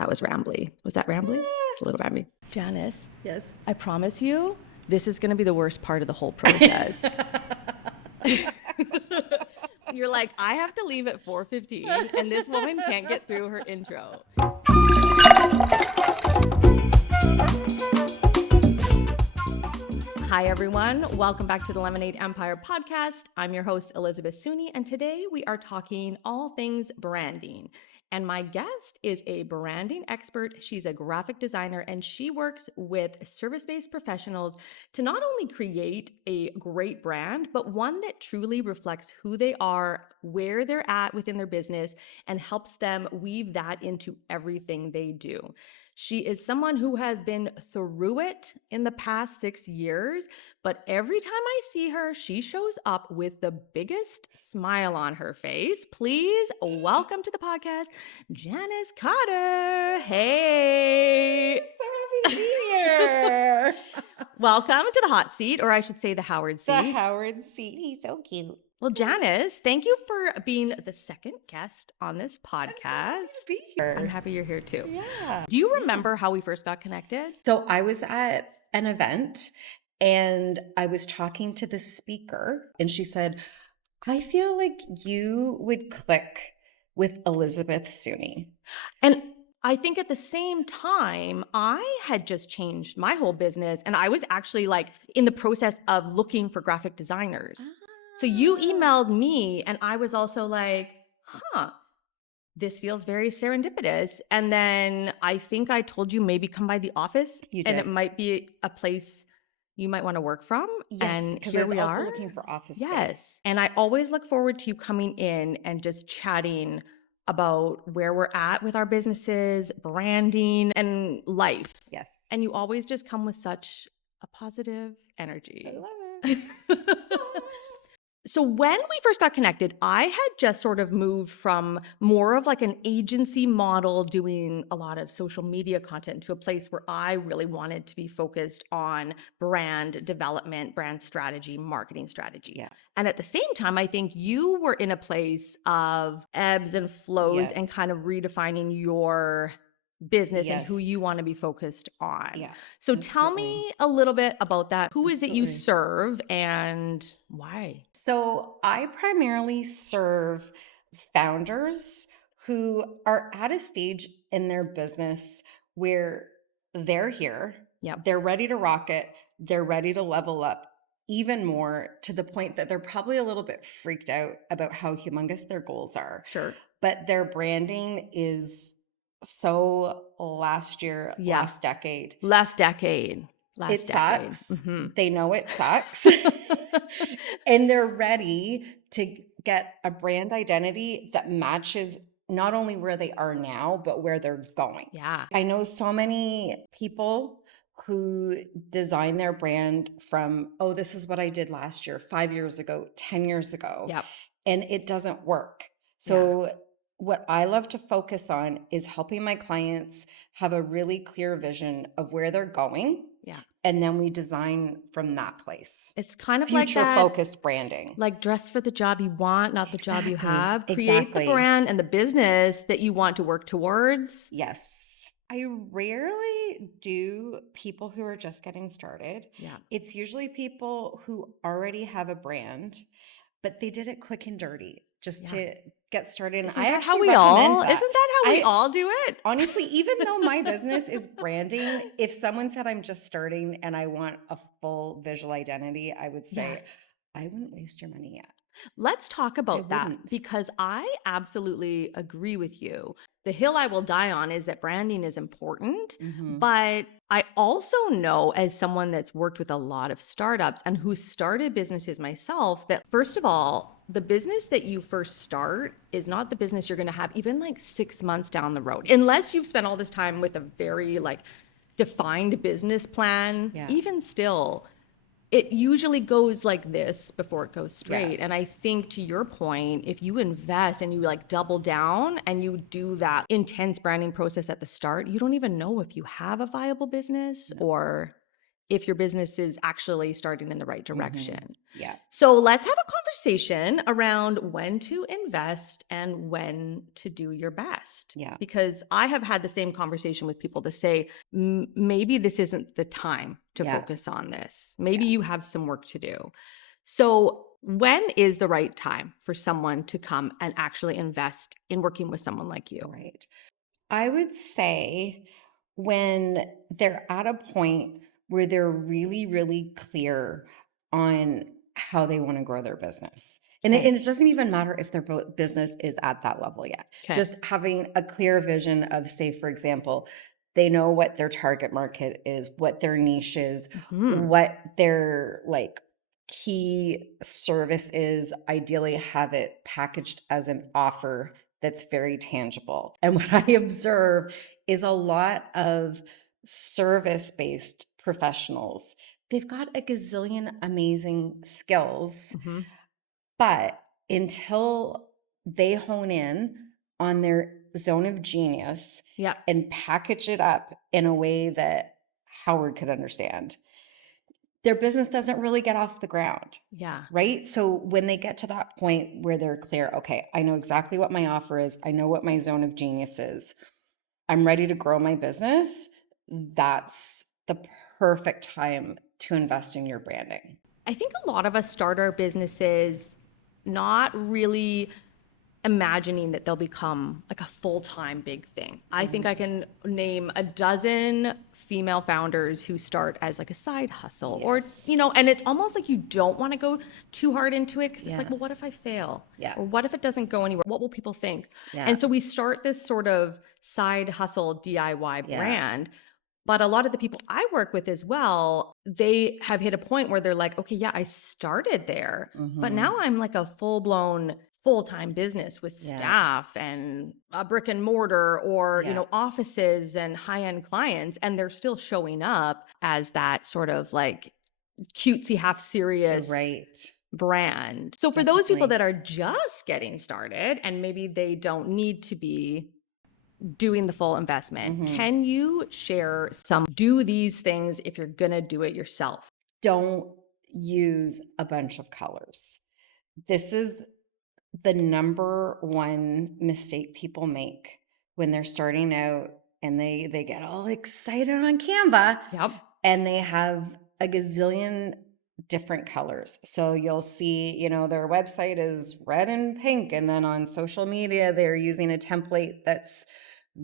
That was rambly. Was that rambly? It's a little rambly. Janice. Yes. I promise you, this is going to be the worst part of the whole process. You're like, I have to leave at 4:15 and this woman can't get through her intro. Hi, everyone. Welcome back to the Lemonade Empire podcast. I'm your host, Elizabeth Suni, and today we are talking all things branding. And my guest is a branding expert. She's a graphic designer, and she works with service-based professionals to not only create a great brand, but one that truly reflects who they are, where they're at within their business, and helps them weave that into everything they do. She is someone who has been through it in the past 6 years, but every time I see her, she shows up with the biggest smile on her face. Please welcome to the podcast, Janice Carter. Hey. So happy to be here. Welcome to the hot seat, or I should say the Howard seat. The Howard seat. He's so cute. Well, Janice, thank you for being the second guest on this podcast. I'm so happy to be here. I'm happy you're here too. Yeah. Do you remember how we first got connected? So I was at an event and I was talking to the speaker and she said, I feel like you would click with Elizabeth Suni. And I think at the same time, I had just changed my whole business and I was actually like in the process of looking for graphic designers. So you emailed me and I was also like, this feels very serendipitous. And then I think I told you maybe come by the office. You and did. it might be a place you might want to work from. Yes, because I was also looking for office space. Yes. And I always look forward to you coming in and just chatting about where we're at with our businesses, branding, and life. Yes. And you always just come with such a positive energy. I love it. So when we first got connected, I had just sort of moved from more of like an agency model doing a lot of social media content to a place where I really wanted to be focused on brand development, brand strategy, marketing strategy. Yeah. And at the same time, I think you were in a place of ebbs and flows and kind of redefining your business and who you want to be focused on. Yeah. So tell me a little bit about that. Who is it you serve and why? So I primarily serve founders who are at a stage in their business where they're here. Yep. They're ready to rock it. They're ready to level up even more to the point that they're probably a little bit freaked out about how humongous their goals are. Sure. But their branding is so last decade. It sucks. Mm-hmm. They know it sucks. And they're ready to get a brand identity that matches not only where they are now, but where they're going. Yeah. I know so many people who design their brand from, oh, this is what I did last year, 5 years ago, 10 years ago. Yep. And it doesn't work. So what I love to focus on is helping my clients have a really clear vision of where they're going. Yeah. And then we design from that place. It's kind of future-focused branding. Like dress for the job you want, not the job you have. Create Exactly. the brand and the business that you want to work towards. Yes. I rarely do people who are just getting started. Yeah. It's usually people who already have a brand, but they did it quick and dirty just to get started. And Isn't I that actually how recommend that. Isn't that how we all do it? Honestly, even though my business is branding, if someone said I'm just starting and I want a full visual identity, I would say, I wouldn't waste your money yet. Let's talk about that because I absolutely agree with you. The hill I will die on is that branding is important, but I also know as someone that's worked with a lot of startups and who started businesses myself that first of all, the business that you first start is not the business you're going to have even like 6 months down the road, unless you've spent all this time with a very like defined business plan. Yeah. Even still, it usually goes like this before it goes straight. And I think to your point, if you invest and you like double down and you do that intense branding process at the start, you don't even know if you have a viable business or if your business is actually starting in the right Mhm. direction. Yeah. So let's have a conversation around when to invest and when to do your best. Yeah. Because I have had the same conversation with people to say, maybe this isn't the time to Yeah. focus on this. Maybe Yeah. you have some work to do. So, when is the right time for someone to come and actually invest in working with someone like you? Right. I would say when they're at a point where they're really, really clear on how they want to grow their business. Okay. And it doesn't even matter if their business is at that level yet. Okay. Just having a clear vision of, say, for example, they know what their target market is, what their niche is, Hmm. what their like key service is, ideally have it packaged as an offer that's very tangible. And what I observe is a lot of service-based professionals. They've got a gazillion amazing skills, Hmm. but until they hone in on their zone of genius Yeah. and package it up in a way that Howard could understand, their business doesn't really get off the ground. Yeah. Right. So when they get to that point where they're clear, okay, I know exactly what my offer is, I know what my zone of genius is, I'm ready to grow my business, that's the perfect time to invest in your branding. I think a lot of us start our businesses not really imagining that they'll become like a full-time big thing. I think I can name a dozen female founders who start as like a side hustle or, Yes. and it's almost like you don't want to go too hard into it because it's like, Yeah. well, what if I fail? Yeah. Or what if it doesn't go anywhere? What will people think? Yeah. And so we start this sort of side hustle DIY Yeah. brand. But a lot of the people I work with as well, they have hit a point where they're like, okay, yeah, I started there, but Mm-hmm. now I'm like a full blown full-time business with Yeah. staff and a brick and mortar or, Yeah. offices and high-end clients. And they're still showing up as that sort of like cutesy, half serious Right. brand. So for those people Definitely. that are just getting started and maybe they don't need to be doing the full investment, Mm-hmm. can you share some do these things if you're going to do it yourself? Don't use a bunch of colors. This is the number one mistake people make when they're starting out and they get all excited on Canva Yep. and they have a gazillion different colors. So you'll see, their website is red and pink, and then on social media they're using a template that's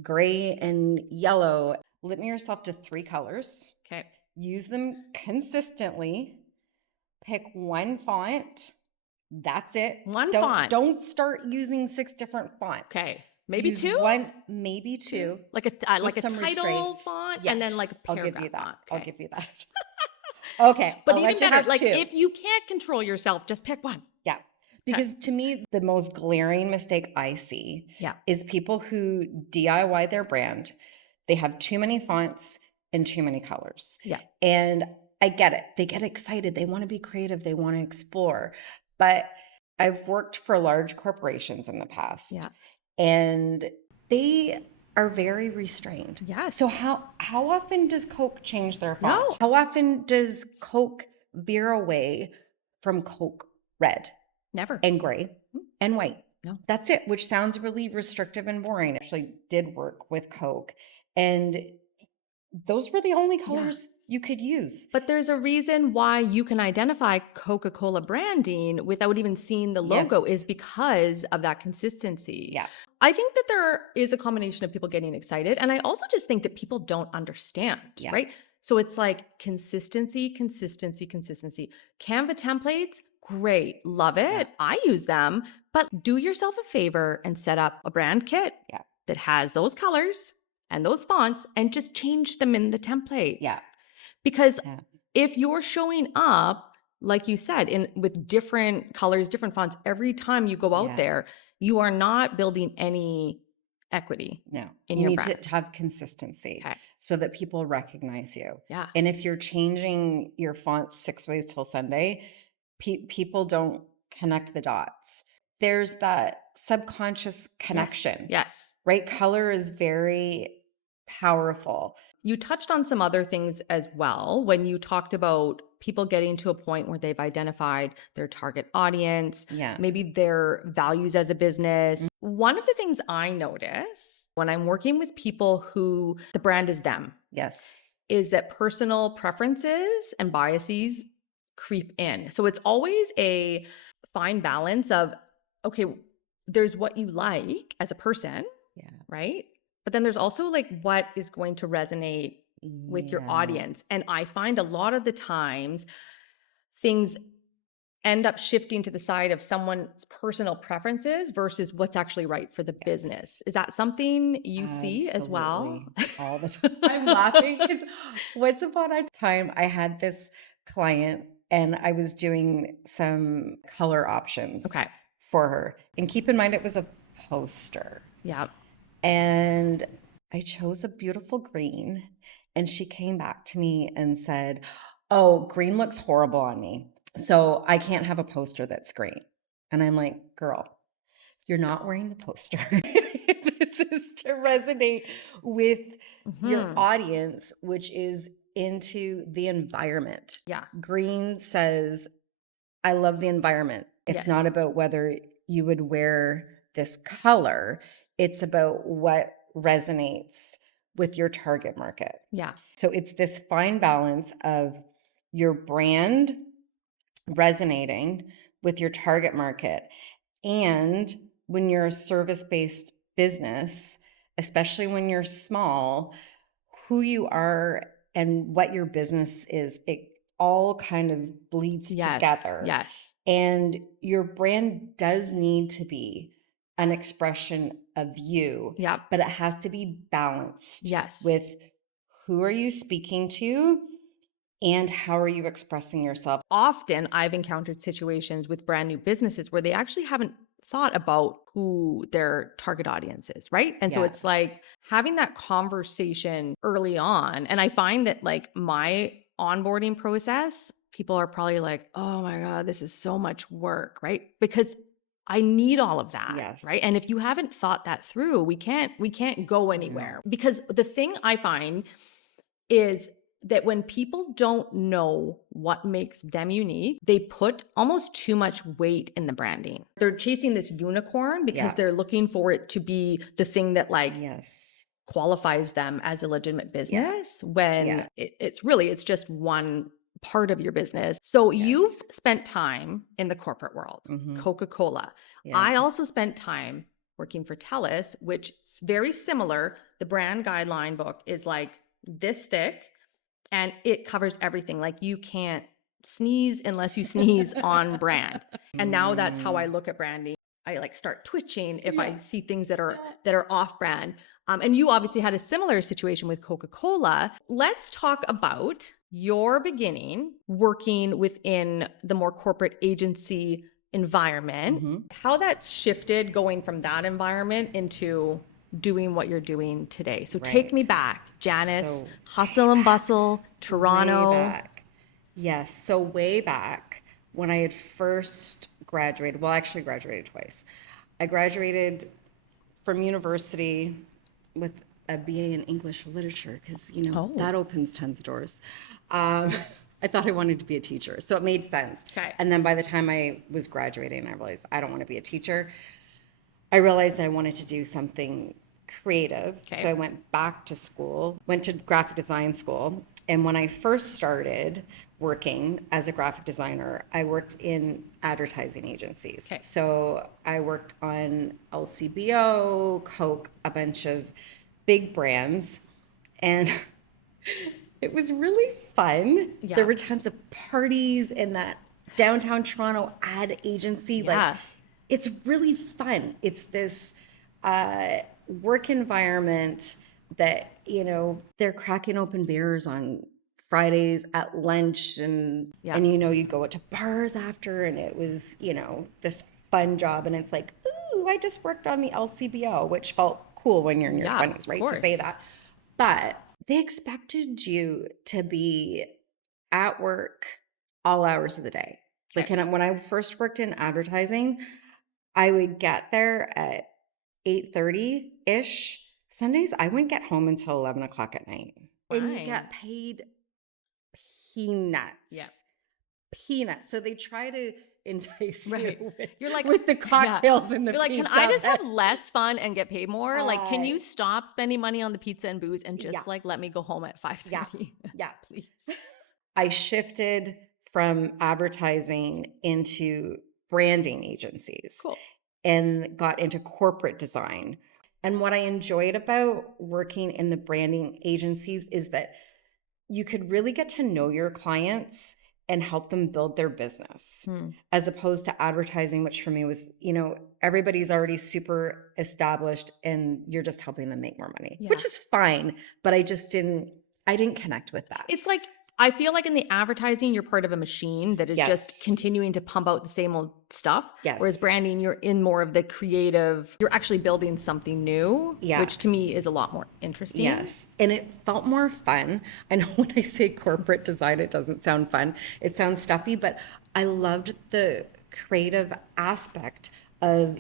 gray and yellow. Limit yourself to 3 colors. Okay. Use them consistently. Pick one font. That's it. One Don't font. don't start using 6 different fonts. Okay. Maybe Use two? one, maybe Two? two, Like with a some restraint. title font and then like Yes, a I'll give you paragraph that. font. I'll Okay. give you that. Okay, But I'll even let you better, have like 2. if you can't control yourself, just pick one. Yeah. Okay. Because to me, the most glaring mistake I see Yeah. is people who DIY their brand. They have too many fonts and too many colors. Yeah. And I get it. They get excited. They want to be creative. They want to explore. But I've worked for large corporations in the past, Yeah. and they are very restrained. Yes. So how often does Coke change their font? No. How often does Coke veer away from Coke red Never. and gray and white? No. That's it, which sounds really restrictive and boring. I actually did work with Coke, and those were the only colors you could use. But there's a reason why you can identify Coca-Cola branding without even seeing the Yeah. logo is because of that consistency. Yeah. I think that there is a combination of people getting excited. And I also just think that people don't understand, Yeah. right? So it's like consistency, consistency, consistency. Canva templates, great, love it. Yeah. I use them, but do yourself a favor and set up a brand kit Yeah. that has those colors and those fonts and just change them in the template. Yeah. Because Yeah. if you're showing up, like you said, in with different colors, different fonts, every time you go out Yeah. there, you are not building any equity No, in you your need brand. to have consistency Okay. so that people recognize you. Yeah. And if you're changing your font 6 ways till Sunday, people don't connect the dots. There's that subconscious connection, Yes. right? Color is very powerful. You touched on some other things as well when you talked about people getting to a point where they've identified their target audience, Yeah. maybe their values as a business. One of the things I notice when I'm working with people who the brand is them Yes. is that personal preferences and biases creep in. So it's always a fine balance of, okay, there's what you like as a person, Yeah. right? But then there's also like what is going to resonate with your audience. Yes. And I find a lot of the times things end up shifting to the side of someone's personal preferences versus what's actually right for the business. Yes. Is that something you see as well? Absolutely. All the time. I'm laughing because once upon a time I had this client and I was doing some color Okay. options for her. And keep in mind, it was a poster. Yeah. And I chose a beautiful green. And she came back to me and said, "Oh, green looks horrible on me. So I can't have a poster that's green." And I'm like, "Girl, you're not wearing the poster." This is to resonate with your Hmm. audience, which is into the environment. Yeah. Green says, "I love the environment." It's not Yes. about whether you would wear this color, it's about what resonates with your target market. Yeah. So it's this fine balance of your brand resonating with your target market. And when you're a service based business, especially when you're small, who you are and what your business is, it all kind of bleeds Yes. together. Yes. And your brand does need to be an expression of you, Yeah. but it has to be balanced Yes. with who are you speaking to and how are you expressing yourself. Often I've encountered situations with brand new businesses where they actually haven't thought about who their target audience is, right? And so Yeah. it's like having that conversation early on. And I find that like my onboarding process, people are probably like, "Oh my God, this is so much work," right? Because I need all of that, Yes. right? And if you haven't thought that through, we can't go No. anywhere. Because the thing I find is that when people don't know what makes them unique, they put almost too much weight in the branding. They're chasing this unicorn because Yeah. they're looking for it to be the thing that like Yes. qualifies them as a legitimate Yeah. business when Yeah. it's just one part of your business. So you've Yes. spent time in the corporate world, Mm-hmm. Coca-Cola. Yeah. I also spent time working for TELUS, which is very similar. The brand guideline book is like this thick and it covers everything. Like you can't sneeze unless you sneeze on brand. And now that's how I look at branding. I like start twitching if I see things that are off brand. And you obviously had a similar situation with Coca-Cola. Let's talk about your beginning working within the more corporate agency environment, Mm-hmm. how that's shifted going from that environment into doing what you're doing today. So take me Right. back, Janice, So hustle and bustle, way Toronto. back. Yes. So way back when I had first graduated, well, I actually graduated twice. I graduated from university with a BA in English literature because, Oh, that opens tons of doors. Um, I thought I wanted to be a teacher, so it made sense. okay. And then by the time I was graduating, I realized I don't want to be a teacher. I realized I wanted to do something creative. Okay. So I went back to school, went to graphic design school. And when I first started working as a graphic designer, I worked in advertising agencies. Okay. So I worked on LCBO, Coke, a bunch of big brands. And it was really fun. Yeah. There were tons of parties in that downtown Toronto ad agency. Like, Yeah. it's really fun. It's this work environment that, they're cracking open beers on Fridays at lunch Yeah. and you go out to bars after and it was, this fun job. And it's like, ooh, I just worked on the LCBO, which felt cool when you're in your Yeah, 20s, of right? To say course. that. But they expected you to be at work all hours of the day. Like Okay. when I first worked in advertising, I would get there at 8:30-ish, Sundays, I wouldn't get home until 11 o'clock at night. And you Fine. get paid peanuts. Yeah. Peanuts. So they try to entice Right. you You're like, with the yeah. cocktails and the You're like, can pizza. I just have But less fun and get paid more? Like, can uh, you stop spending money on the pizza and booze and yeah, just like let me go home at yeah, 5:30? yeah. Please. I shifted from advertising into branding agencies Cool. and got into corporate design. And what I enjoyed about working in the branding agencies is that you could really get to know your clients and help them build their business, as opposed to advertising, which for me was, everybody's already super established and you're just helping them make more money, Yeah. which is fine. But I didn't connect with that. It's like, I feel like in the advertising, you're part of a machine that is just Yes. continuing to pump out the same old stuff. Yes. Whereas branding, you're in more of the creative, you're actually building something new, Yeah. which to me is a lot more interesting. Yes. And it felt more fun. I know when I say corporate design, it doesn't sound fun. It sounds stuffy, but I loved the creative aspect of,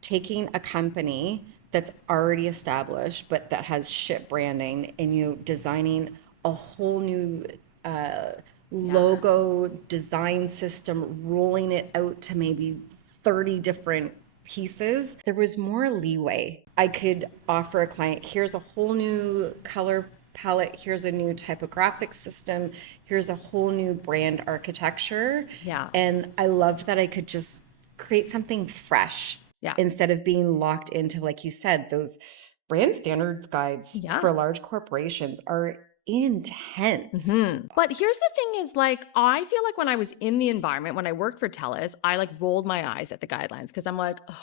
taking a company that's already established, but that has shit branding, and designing a whole new logo design system, rolling it out to maybe 30 different pieces. There was more leeway. I could offer a client, here's a whole new color palette, here's a new typographic system, here's a whole new brand architecture. Yeah. And I loved that I could just create something fresh. Yeah. Instead of being locked into, like you said, those brand standards guides Yeah. for large corporations are intense. But here's the thing is like, I feel like when I was in the environment, when I worked for TELUS, I like rolled my eyes at the guidelines because I'm like, ugh,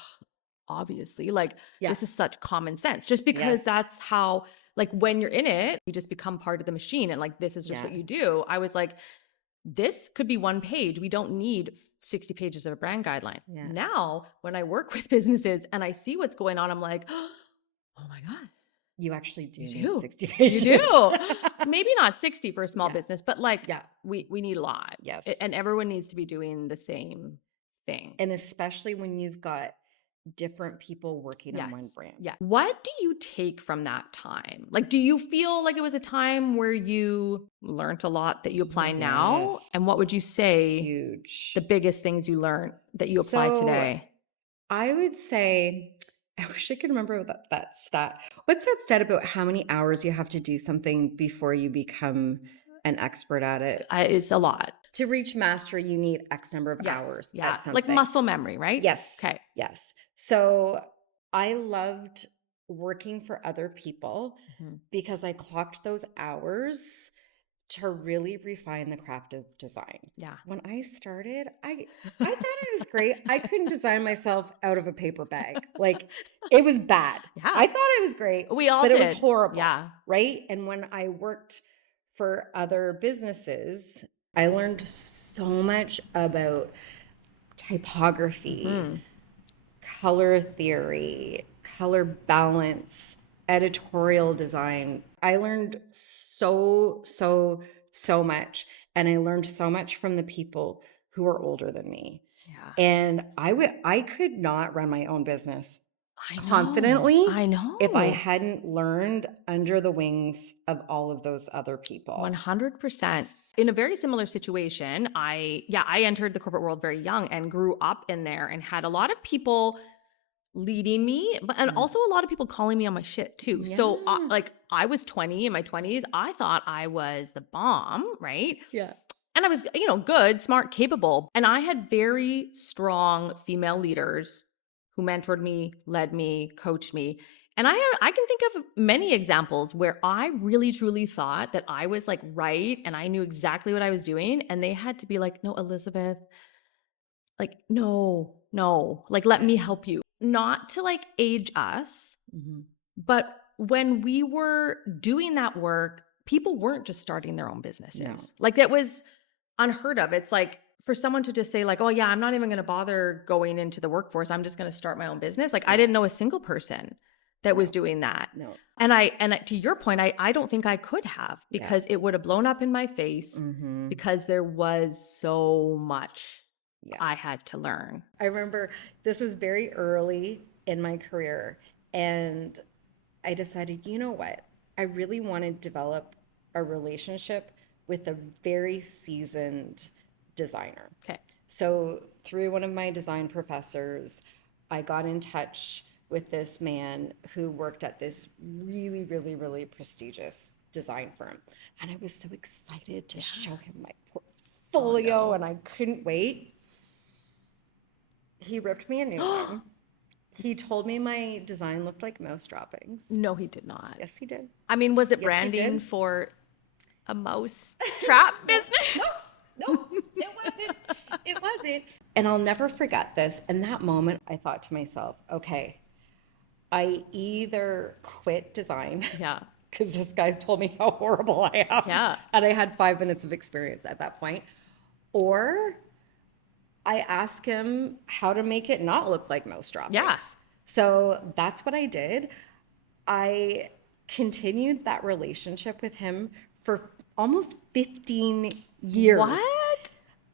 obviously, like Yeah. this is such common sense just because Yes. that's how, like when you're in it, you just become part of the machine and like, this is just Yeah. what you do. I was like, this could be one page. We don't need 60 pages of a brand guideline. Yeah. Now, when I work with businesses and I see what's going on, I'm like, oh my God. You actually do You need do. 60 pages. You do. Maybe not 60 for a small Yeah. business, but like Yeah. we need a lot. Yes. And everyone needs to be doing the same thing. And especially when you've got different people working on one brand. Yeah. What do you take from that time? Like, do you feel like it was a time where you learned a lot that you apply now? Yes. And what would you say Huge. the biggest things you learned that you apply today? I would say, I wish I could remember that stat. What's that stat about how many hours you have to do something before you become an expert at it? It's a lot. To reach mastery, you need X number of hours Yeah. at something. Like muscle memory, right? Yes. Okay. Yes. So I loved working for other people because I clocked those hours to really refine the craft of design. Yeah. When I started, I thought it was great. I couldn't design myself out of a paper bag. Like it was bad. Yeah. I thought it was great. We all but did. It was horrible. Yeah. Right? And when I worked for other businesses, I learned so much about typography, color theory, color balance, editorial design. I learned so much. And I learned so much from the people who are older than me. Yeah. And I could not run my own business confidently. I know. If I hadn't learned under the wings of all of those other people. 100%. In a very similar situation, I entered the corporate world very young and grew up in there and had a lot of people leading me, and also a lot of people calling me on my shit too. Yeah. So I was 20 in my 20s. I thought I was the bomb, right? Yeah. And I was, good, smart, capable. And I had very strong female leaders who mentored me, led me, coached me. And I can think of many examples where I really truly thought that I was like right and I knew exactly what I was doing. And they had to be like, no, Elizabeth, like, no, like, let me help you. Not to like age us, but when we were doing that work, people weren't just starting their own businesses. No. Like that was unheard of. It's like for someone to just say like, oh yeah, I'm not even going to bother going into the workforce. I'm just going to start my own business. Like I didn't know a single person that was doing that. No. And to your point, I don't think I could have because it would have blown up in my face because there was so much I had to learn. I remember this was very early in my career and I decided, you know what? I really want to develop a relationship with a very seasoned designer. Okay. So, through one of my design professors, I got in touch with this man who worked at this really, really, really prestigious design firm. And I was so excited to show him my portfolio, and I couldn't wait. He ripped me a new one. He told me my design looked like mouse droppings. No, he did not. Yes, he did. I mean, was it Yes, he branding did. for a mouse trap business? No, it wasn't. It wasn't. And I'll never forget this. In that moment, I thought to myself, okay, I either quit design Yeah. because this guy's told me how horrible I am. Yeah. And I had 5 minutes of experience at that point. Or I ask him how to make it not look like mouse droppings. Yeah. So that's what I did. I continued that relationship with him for almost 15 years. What?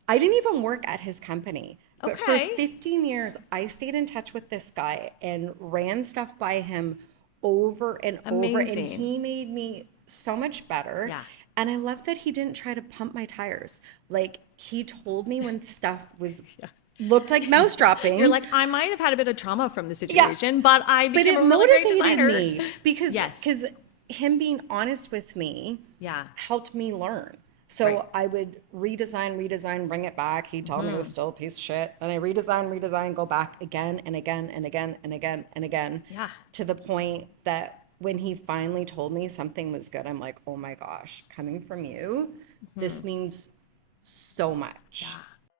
I didn't even work at his company. But Okay. for 15 years, I stayed in touch with this guy and ran stuff by him over and over. And Amazing. he made me so much better. Yeah. And I love that he didn't try to pump my tires. Like, he told me when stuff was looked like mouse droppings. You're like, I might have had a bit of trauma from the situation, but I but became it a really great motivated designer. me because Yes. him being honest with me Yeah. helped me learn. So Right. I would redesign, bring it back. He told me it was still a piece of shit. And I redesign, go back again and again and again and again and again. Yeah. To the point that when he finally told me something was good, I'm like, oh my gosh, coming from you, this means so much.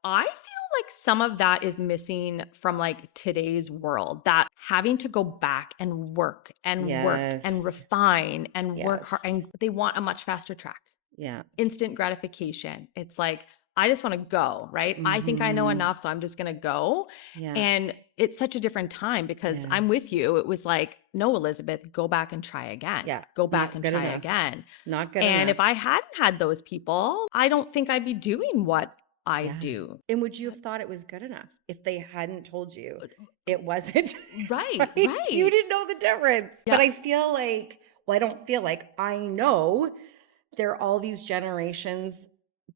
I feel like some of that is missing from like today's world, that having to go back and work and work Yes. and refine and work hard, Yes. and they want a much faster track. Yeah. Instant gratification. It's like, I just want to go, right? I think I know enough, so I'm just going to go. Yeah. And it's such a different time because I'm with you. It was like, no, Elizabeth, go back and try again. Yeah. Go back Not and good try enough. again. Not good And enough. if I hadn't had those people, I don't think I'd be doing what I do. And would you have thought it was good enough if they hadn't told you it wasn't? Right, Right? right. You didn't know the difference. Yeah. But I feel like, well, I don't feel like, I know there are all these generations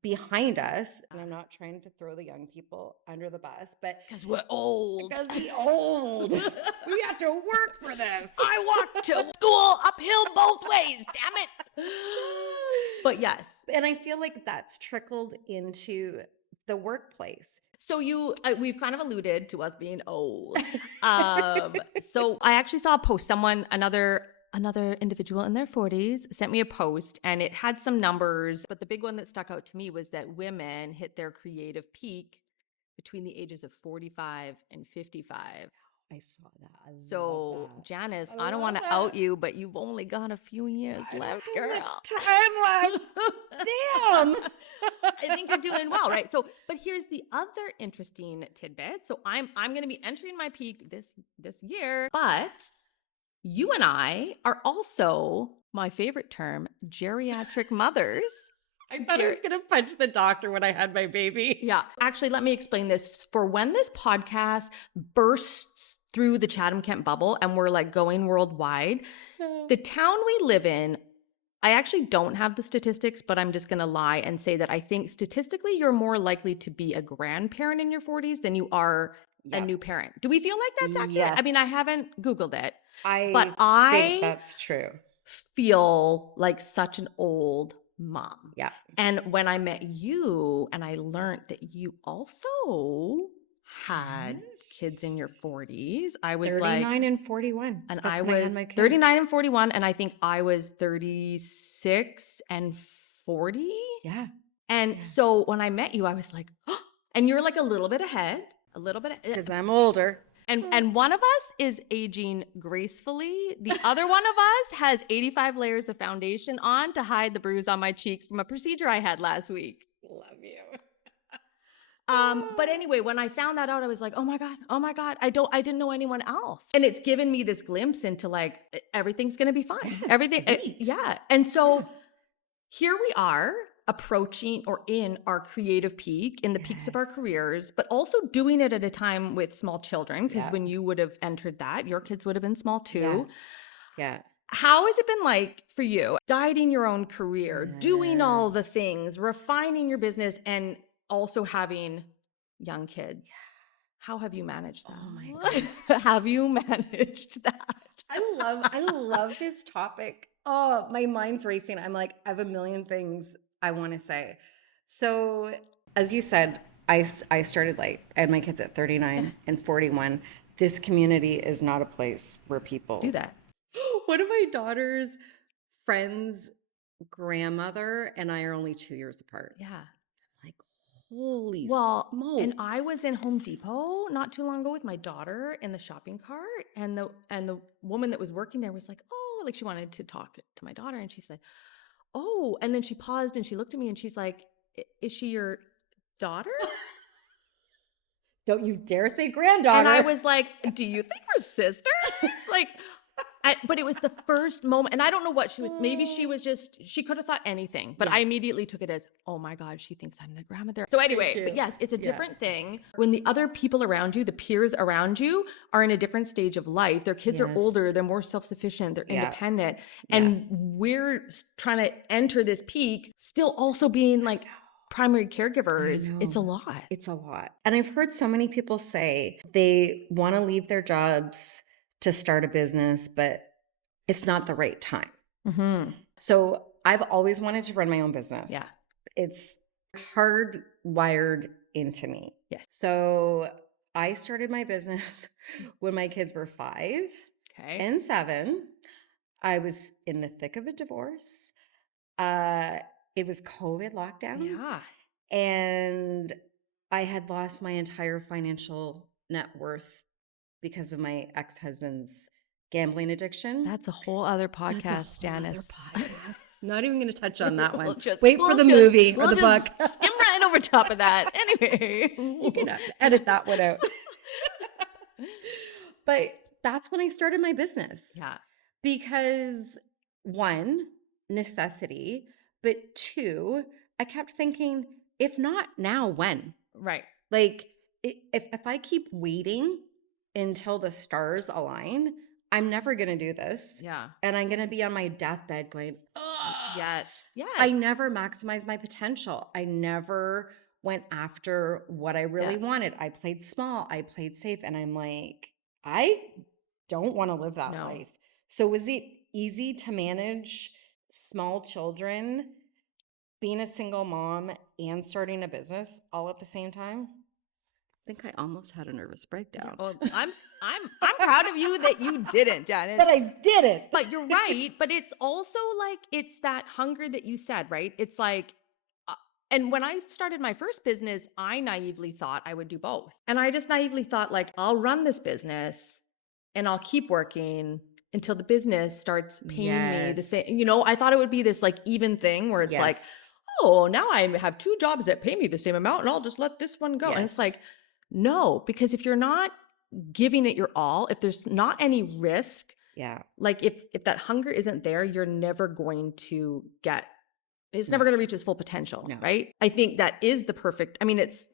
behind us. And I'm not trying to throw the young people under the bus, but Because we're old. because we're old. We have to work for this. I walked to school uphill both ways, damn it. But yes. And I feel like that's trickled into the workplace. So we've kind of alluded to us being old. So I actually saw a post. Another individual in their 40s sent me a post, and it had some numbers. But the big one that stuck out to me was that women hit their creative peak between the ages of 45 and 55. I saw that. I So, love that. Janice, I I don't love want to that. out you, but you've only got a few years left, girl. Time left. Damn. I think you're doing well, right? So, but here's the other interesting tidbit. So I'm going to be entering my peak this year, but you and I are also, my favorite term, geriatric mothers. I thought I was going to punch the doctor when I had my baby. Yeah. Actually, let me explain this. For when this podcast bursts through the Chatham-Kent bubble and we're like going worldwide, the town we live in, I actually don't have the statistics, but I'm just going to lie and say that I think statistically you're more likely to be a grandparent in your 40s than you are a new parent. Do we feel like that's accurate? Yeah. I mean, I haven't Googled it, But I think that's true. feel like such an old mom. Yeah. And when I met you and I learned that you also had kids in your 40s, I was 39 and 41. and That's I when was had my kids. 39 and 41, and I think I was 36 and 40. Yeah. And so when I met you, I was like, oh, and you're like a little bit ahead, Because I'm older. and one of us is aging gracefully. The other one of us has 85 layers of foundation on to hide the bruise on my cheek from a procedure I had last week. Love you. But anyway, when I found that out, I was like, oh my God, I didn't know anyone else. And it's given me this glimpse into like, everything's going to be fine. Everything. Yeah. And so here we are approaching or in our creative peak, in the peaks of our careers, but also doing it at a time with small children. Because when you would have entered that, your kids would have been small too. Yeah. How has it been like for you guiding your own career, doing all the Yes. things, refining your business, and also having young kids? How have you managed Oh my that? gosh. Have you managed that? I love this topic. Oh, my mind's racing. I'm like, I have a million things I want to say. So, as you said, I started late. I had my kids at 39 and 41. This community is not a place where people Do that. One of my daughter's friends' grandmother and I are only 2 years apart. Yeah. Like, holy Well, and I smokes. was in Home Depot not too long ago with my daughter in the shopping cart, and the woman that was working there was like, "Oh," like she wanted to talk to my daughter, and she said, "Oh," and then she paused and she looked at me and she's like, Is she your daughter?" Don't you dare say And I granddaughter. was like, "Do you think we're sisters?" Like, but it was the first moment, and I don't know what she was. Maybe she was just, she could have thought anything, but Yeah. I immediately took it as, oh my God, she thinks I'm the grandmother. So anyway, but yes, it's a Yeah. different thing when the other people around you, the peers around you, are in a different stage of life. Their kids are older, Yes. they're more self-sufficient, they're Yeah. independent, Yeah. and we're trying to enter this peak, still also being like primary I caregivers. It's a know. lot. It's a lot. And I've heard so many people say they want to leave their jobs to start a business, but it's not the right time. Mm-hmm. So I've always wanted to run my own business. Yeah. It's hardwired into me. Yes. So I started my business when my kids were 5 Okay. and 7. I was in the thick of a divorce. It was COVID lockdowns. Yeah. And I had lost my entire financial net worth because of my ex-husband's gambling addiction. That's a whole other That's a podcast, whole other Janice. podcast. Not even going to touch on that one. We'll Wait for the movie or we'll the book. just skim right over top of that. Anyway, You can edit that one out. But that's when I started my business. Yeah. Because one, necessity, but two, I kept thinking, if not now, when? Right. Like, if I keep waiting until the stars align, I'm never going to do this. Yeah. And I'm going to be on my deathbed going, ugh. Yes. Yes. I never maximized my potential. I never went after what I really wanted. I played small, I played safe. And I'm like, I don't want to live that No. life. So was it easy to manage small children, being a single mom, and starting a business all at the same time? I think I almost had a nervous breakdown. Well, I'm proud of you that you didn't, Janice. But I did it. But you're right. But it's also like, it's that hunger that you said, right? It's like, and when I started my first business, I naively thought I would do both. And I just naively thought, like, I'll run this business and I'll keep working until the business starts paying me the same. You Yes. know, I thought it would be this like even thing where it's like, Yes. oh, now I have 2 jobs that pay me the same amount and I'll just let this one go. And it's Yes. like, no, because if you're not giving it your all, if there's not any risk, Yeah. like if that hunger isn't there, you're never going to get, it's never No. going to reach its full potential, No. right? I think that is the perfect, I mean, it's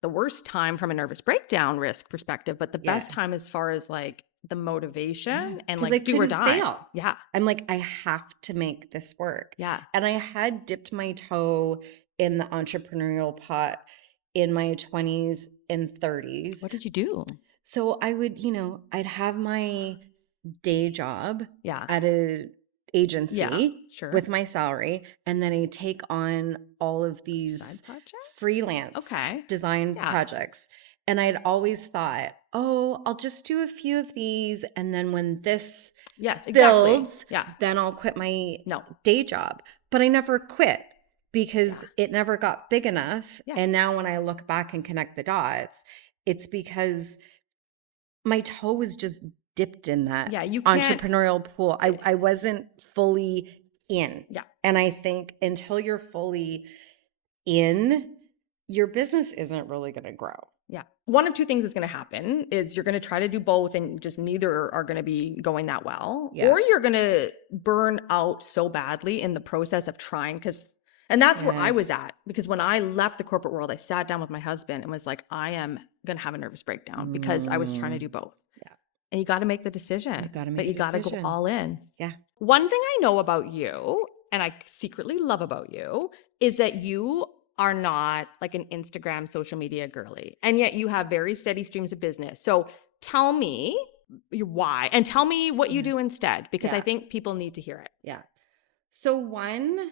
the worst time from a nervous breakdown risk perspective, but the best Yeah. time as far as like the motivation and 'Cause like I do or couldn't die. fail. Yeah. I'm like, I have to make this work. Yeah. And I had dipped my toe in the entrepreneurial pot in my 20s and 30s. What did you do? So I would, I'd have my day job Yeah. at a agency Yeah, sure. with my salary, and then I take on all of Side these projects? freelance Okay. design Yeah. projects. And I'd always thought, oh, I'll just do a few of these, and then when this Yes, exactly. builds, Yeah. then I'll quit my No. day job. But I never quit because Yeah. it never got big enough. Yeah. And now when I look back and connect the dots, it's because my toe was just dipped in that Yeah, you can't. entrepreneurial pool. I wasn't fully in. Yeah. And I think until you're fully in, your business isn't really going to grow. Yeah. One of 2 things is going to happen is you're going to try to do both and just neither are going to be going that well. Yeah. Or you're going to burn out so badly in the process of trying and that's where I was Yes. at, because when I left the corporate world, I sat down with my husband and was like, I am going to have a nervous breakdown because I was trying to do both. Yeah. And you got to make the decision. You gotta make but the you got to go decision. all in. Yeah. One thing I know about you, and I secretly love about you, is that you are not like an Instagram social media girly. And yet you have very steady streams of business. So tell me why and tell me what you Yeah. do instead, because I Yeah. think people need to hear it. Yeah. So one,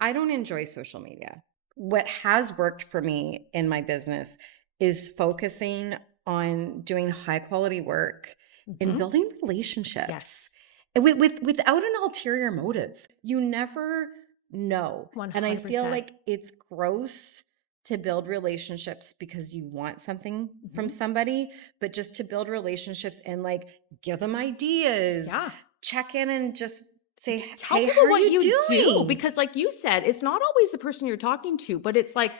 I don't enjoy social media. What has worked for me in my business is focusing on doing high quality work and Mhm. building relationships Yes. and without an ulterior motive. You never know. And I feel 100%. like it's gross to build relationships because you want something from Mhm. somebody, but just to build relationships and like give them ideas, Yeah. check in and just say, Just tell hey, people how are what you you do, doing? because like you said, it's not always the person you're talking to, but it's like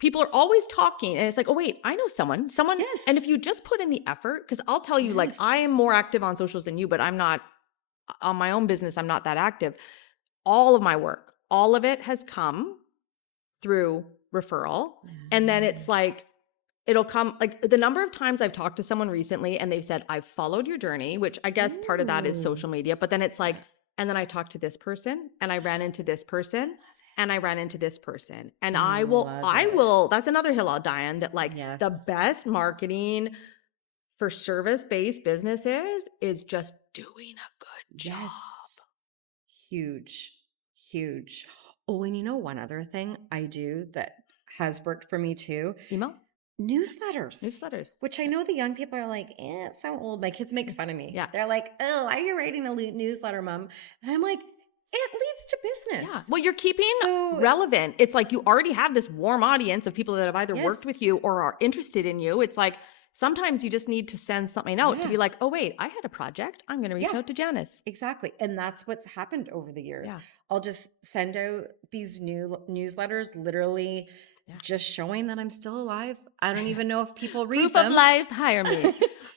people are always talking and it's like, oh wait, I know someone. And if Yes. you just put in the effort, because I'll tell you, like, I Yes. am more active on socials than you, but I'm not on my own business. I'm not that active. All of my work, all of it has come through referral. And then it's like, it'll come like the number of times I've talked to someone recently and they've said, I've followed your journey, which I guess part of that is Ooh. social media. But then it's like, Yeah. and then I talked to this person and I ran into this person and I ran into this person. And I love I it. will, that's another hill I'll die on, that like the Yes. best marketing for service-based businesses is just doing a good job. Yes. Huge. Huge. Oh, and you know, one other thing I do that has worked for me too, Email, newsletters, newsletters. which I know the young people are like, it's so old. My kids make fun of me. Yeah. They're like, oh, why are you writing a newsletter, mom? And I'm like, it leads to Yeah. business. Well, you're keeping So, relevant. It's like you already have this warm audience of people that have either worked with yes. you or are interested in you. It's like sometimes you just need to send something out to Yeah. be like, oh, wait, I had a project. I'm going to reach Yeah. out to Janice. Exactly. And that's what's happened over the years. Yeah. I'll just send out these new newsletters, literally Yeah. just showing that I'm still alive. I don't even know if people read Proof of them. life, hire me.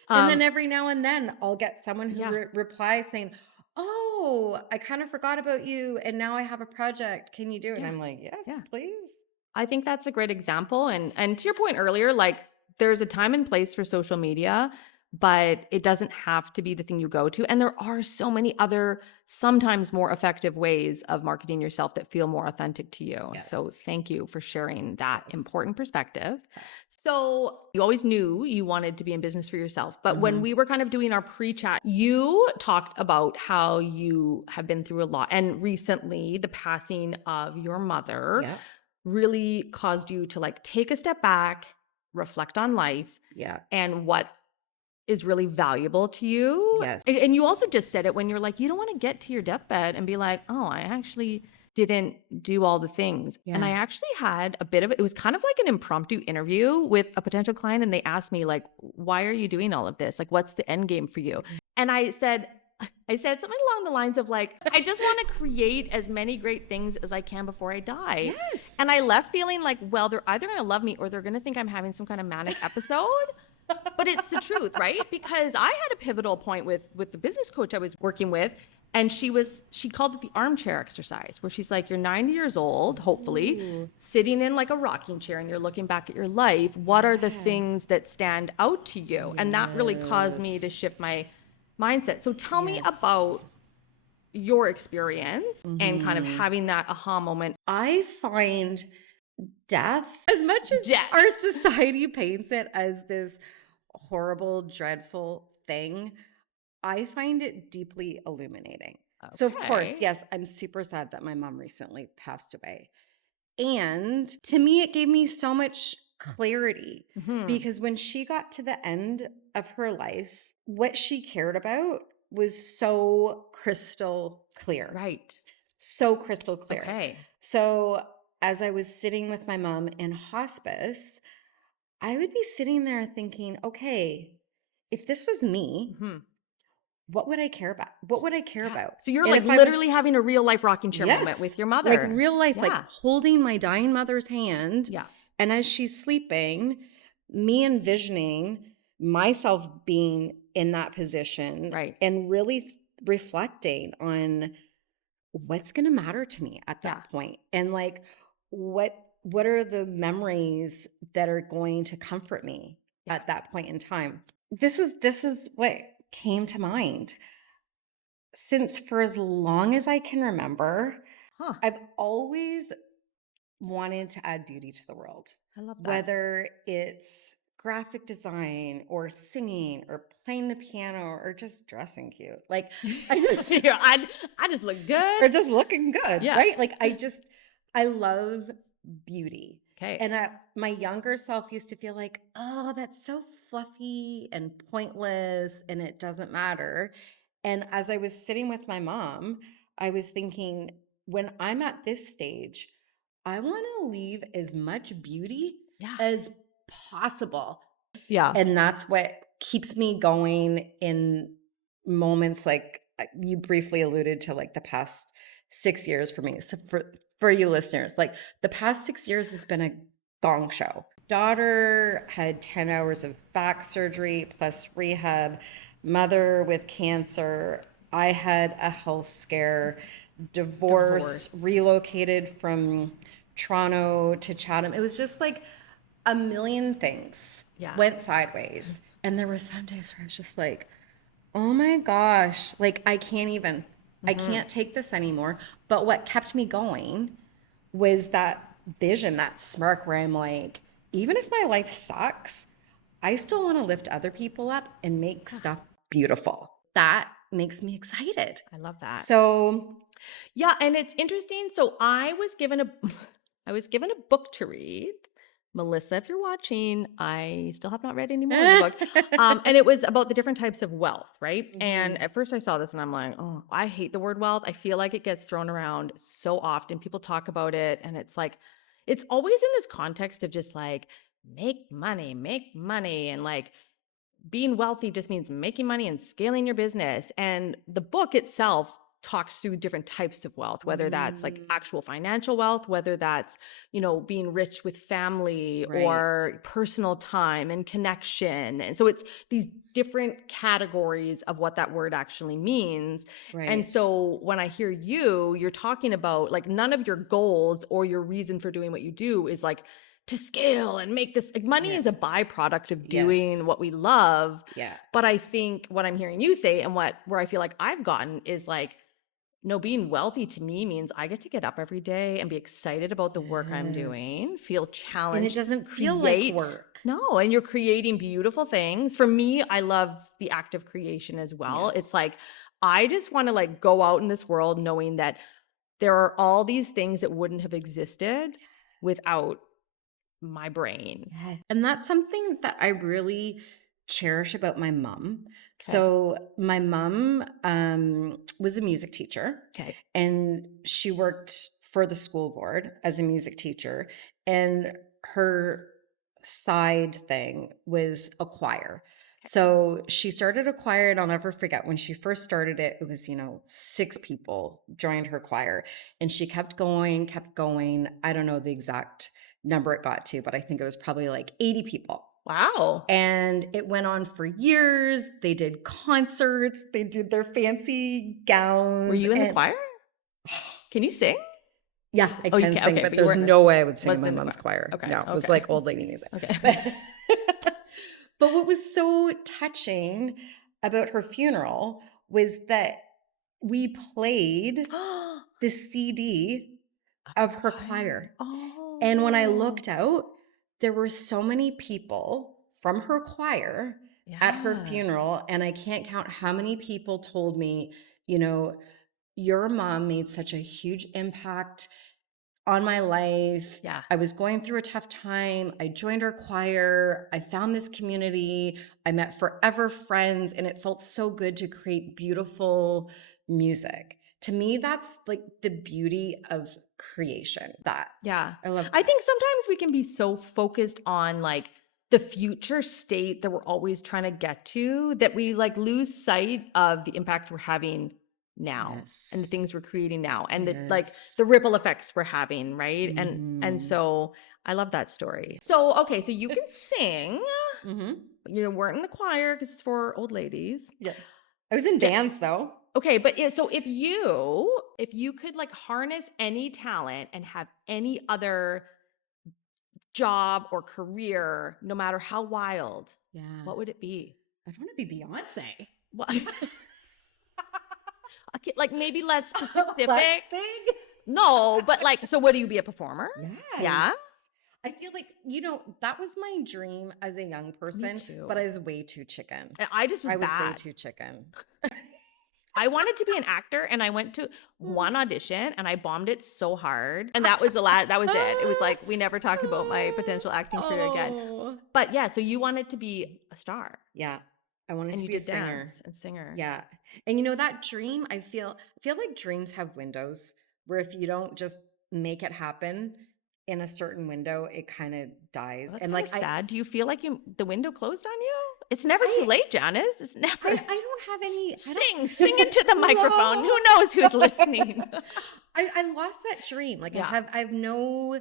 And then every now and then I'll get someone who Yeah. replies saying, oh, I kind of forgot about you. And now I have a project. Can you do it? And Yeah. I'm like, yes, Yeah. please. I think that's a great example. And to your point earlier, like there's a time and place for social media, but it doesn't have to be the thing you go to. And there are so many other, sometimes more effective ways of marketing yourself that feel more authentic to you. So Yes. thank you for sharing that Yes. important perspective. So you always knew you wanted to be in business for yourself. But when Mhm. we were kind of doing our pre-chat, you talked about how you have been through a lot. And recently, the passing of your mother Yeah. really caused you to like take a step back, reflect on life Yeah. and what is really valuable to you. Yes. And you also just said it when you're like, you don't want to get to your deathbed and be like, oh, I actually didn't do all the things. And I Yeah. actually had a bit of it was kind of like an impromptu interview with a potential client. And they asked me, like, why are you doing all of this? Like, what's the end game for you? And I said something along the lines of like, I just want to create as many great things as I can before I die. Yes. And I left feeling like, well, they're either going to love me or they're going to think I'm having some kind of manic episode. But it's the truth, right? Because I had a pivotal point with the business coach I was working with, and she called it the armchair exercise, where she's like, you're 90 years old, hopefully, Ooh. sitting in like a rocking chair and you're looking back at your life. What are the Yeah. things that stand out to you? And that really caused me to shift Yes. my mindset. So tell me about Yes. your experience and kind of Mhm. having that aha moment. I find death, as much as Death. our society paints it as this horrible, dreadful thing, I find it deeply illuminating. So, of course, Okay. yes, I'm super sad that my mom recently passed away. And to me, it gave me so much clarity Mhm. because when she got to the end of her life, what she cared about was so crystal clear. Right. So crystal clear. Okay. So, as I was sitting with my mom in hospice, I would be sitting there thinking, okay, if this was me, Mhm. what would I care about? What would I care Yeah. about? So you're And like if I was, literally having a real life rocking chair moment with yes, your like mother. real life, like Yeah. holding my dying mother's hand. Yeah. And as she's sleeping, me envisioning myself being in that position Right. and really reflecting on what's going to matter to me at Yeah. that point and like what are the memories that are going to comfort me Yeah. at that point in time. This is what came to mind. Since for as long as I can remember, Huh. I've always wanted to add beauty to the world, I love that. whether it's graphic design or singing or playing the piano or just dressing cute. Like I just Yeah, I just look good. or just looking good, Yeah. right? Like I love beauty. Okay. And my younger self used to feel like, oh, that's so fluffy and pointless and it doesn't matter. And as I was sitting with my mom, I was thinking, when I'm at this stage, I want to leave as much beauty Yeah. as possible. Yeah. And that's what keeps me going in moments like you briefly alluded to, like the past 6 years for me. So for you listeners, like the past 6 years has been a gong show. Daughter had 10 hours of back surgery plus rehab, mother with cancer. I had a health scare, divorce, relocated from Toronto to Chatham. It was just like a million things Yeah. went sideways. And there were some days where I was just like, oh my gosh, like I can't even, I can't take this anymore. But what kept me going was that vision, that smirk where I'm like, even if my life sucks, I still want to lift other people up and make stuff beautiful. That makes me excited. I love that. So, Yeah, and it's interesting. So I was given a I was given a book to read. Melissa, if you're watching, I still have not read any more of the book. And it was about the different types of wealth, right? And at first I saw this and I'm like, oh, I hate the word wealth. I feel like it gets thrown around so often. People talk about it, and it's like, it's always in this context of just like, make money. And like, being wealthy just means making money and scaling your business. And the book itself talks through different types of wealth, whether that's like actual financial wealth, whether that's, being rich with family right, or personal time and connection. And so it's these different categories of what that word actually means. And right. so when I hear you're talking about like none of your goals or your reason for doing what you do is like to scale and make this, like, money Yeah. is a byproduct of Yes. doing what we love. Yeah. But I think what I'm hearing you say and where I feel like I've gotten is like, no, being wealthy to me means I get to get up every day and be excited about the work I'm Yes. doing, feel And it challenged, doesn't feel like create. work. No, and you're creating beautiful things. For me, I love the act of creation as well. It's Yes. like I just want to like go out in this world knowing that there are all these things that wouldn't have existed without my brain. Yeah. And that's something that I really cherish about my mom. Okay. So my mom was a music teacher, Okay. and she worked for the school board as a music teacher. And her side thing was a choir. So she started a choir, and I'll never forget when she first started it, it was, 6 people joined her choir, and she kept going, kept going. I don't know the exact number it got to, but I think it was probably like 80 people. Wow. And it went on for years. They did concerts, they did their fancy gowns. Were you in the And choir? Can you sing? yeah, I Oh, you can can. sing, Okay, but but you there's weren't. no way I would sing in What's my in the mom's choir. Okay. No, it was Okay. like old lady music. Okay. But, but what was so touching about her funeral was that we played the CD of her choir. And when I Oh. looked out, there were so many people from her choir at her Yeah. funeral. And I can't count how many people told me, you know, your mom made such a huge impact on my life. Yeah. I was going through a tough time. I joined her choir. I found this community. I met forever friends, and it felt so good to create beautiful music. To me, that's like the beauty of creation. That Yeah. I love I that. think sometimes we can be so focused on like the future state that we're always trying to get to that we like lose sight of the impact we're having now and the Yes. things we're creating now and the like Yes. the ripple effects we're having, right? And Mm-hmm. so I love that story. So okay, so you can sing. Mm-hmm. You weren't in the choir because it's for old ladies. Yes. I was in bands though. Okay, but yeah, so if you could like harness any talent and have any other job or career, no matter how wild, Yeah. what would it be? I'd want to be Beyonce. What? Okay, like maybe less specific. Less big? No, but like, so would you be a performer? Yes. Yeah. I feel like, that was my dream as a young person, too. but I was way too chicken. I just was I was way bad. too chicken. I wanted to be an actor, and I went to one audition and I bombed it so hard. And that was that was it. It was like, we never talked about my potential acting career again. But yeah, so you wanted to be a star. Yeah. I wanted And to you be a did singer. dance and singer. Yeah. And that dream, I feel like dreams have windows where if you don't just make it happen in a certain window, it kind of dies. Well, that's and kind of sad. Do you feel like the window closed on you? It's never too late, Janice. It's never. I don't have any. Sing into the microphone. Who knows who's listening? I lost that dream. Like, I have no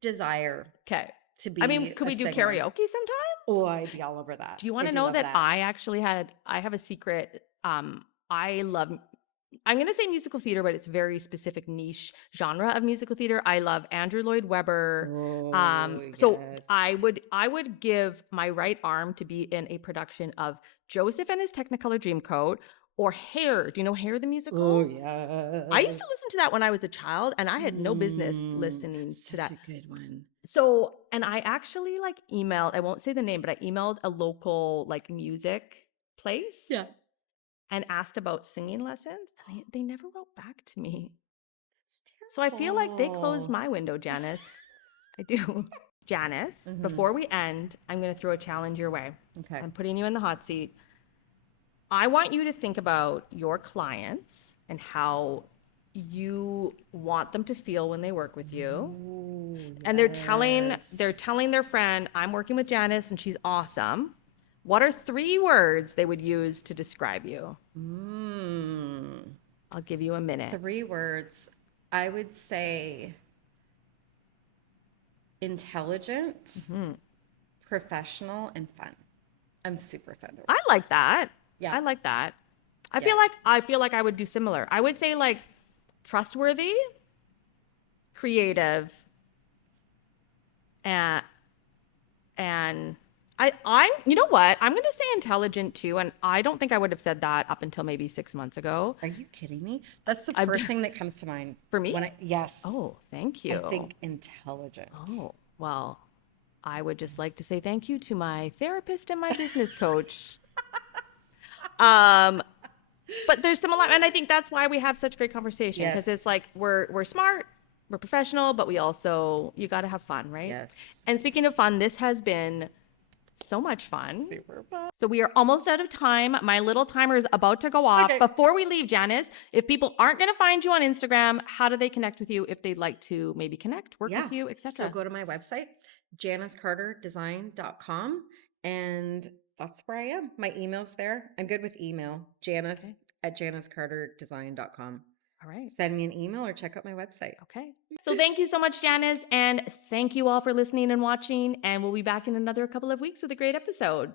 desire. Okay. To be. I mean, could we do karaoke sometime? Oh, I'd be all over that. Do you want to know that I actually I have a secret. I love, I'm going to say musical theater, but it's very specific niche genre of musical theater. I love Andrew Lloyd Webber. So yes. I would give my right arm to be in a production of Joseph and His Technicolor Dreamcoat, or Hair. Do you know Hair the musical? Oh, yeah. I used to listen to that when I was a child, and I had no business listening to that. Such a good one. So, and I actually emailed, I won't say the name, but I emailed a local music place. Yeah. And asked about singing lessons, and they never wrote back to me. That's terrible. So I feel like they closed my window, Janice. I do. Janice, before we end, I'm going to throw a challenge your way. Okay. I'm putting you in the hot seat. I want you to think about your clients and how you want them to feel when they work with you. Ooh, and they're telling their friend, I'm working with Janice and she's awesome. What are 3 words they would use to describe you? I'll give you a minute. 3 words. I would say intelligent, professional, and fun. I'm super fun. I like that. Yeah. I like that. I feel like I would do similar. I would say trustworthy, creative, and I'm you know what? I'm going to say intelligent too, and I don't think I would have said that up until maybe 6 months ago. Are you kidding me? That's the first thing that comes to mind. For me? Yes. Oh, thank you. I think intelligent. Oh, well, I would just like to say thank you to my therapist and my business coach. But there's some and I think that's why we have such great conversation, because it's we're smart, we're professional, but we also, you got to have fun, right? Yes. And speaking of fun, this has been so much fun. Super fun. So we are almost out of time. My little timer is about to go off. Okay. Before we leave, Janice, if people aren't going to find you on Instagram, how do they connect with you if they'd like to maybe connect, work with you, etc.? So go to my website, janicecarterdesign.com, and that's where I am. My email's there. I'm good with email. Janice at janicecarterdesign.com. All right. Send me an email or check out my website. Okay. So thank you so much, Janice. And thank you all for listening and watching. And we'll be back in another couple of weeks with a great episode.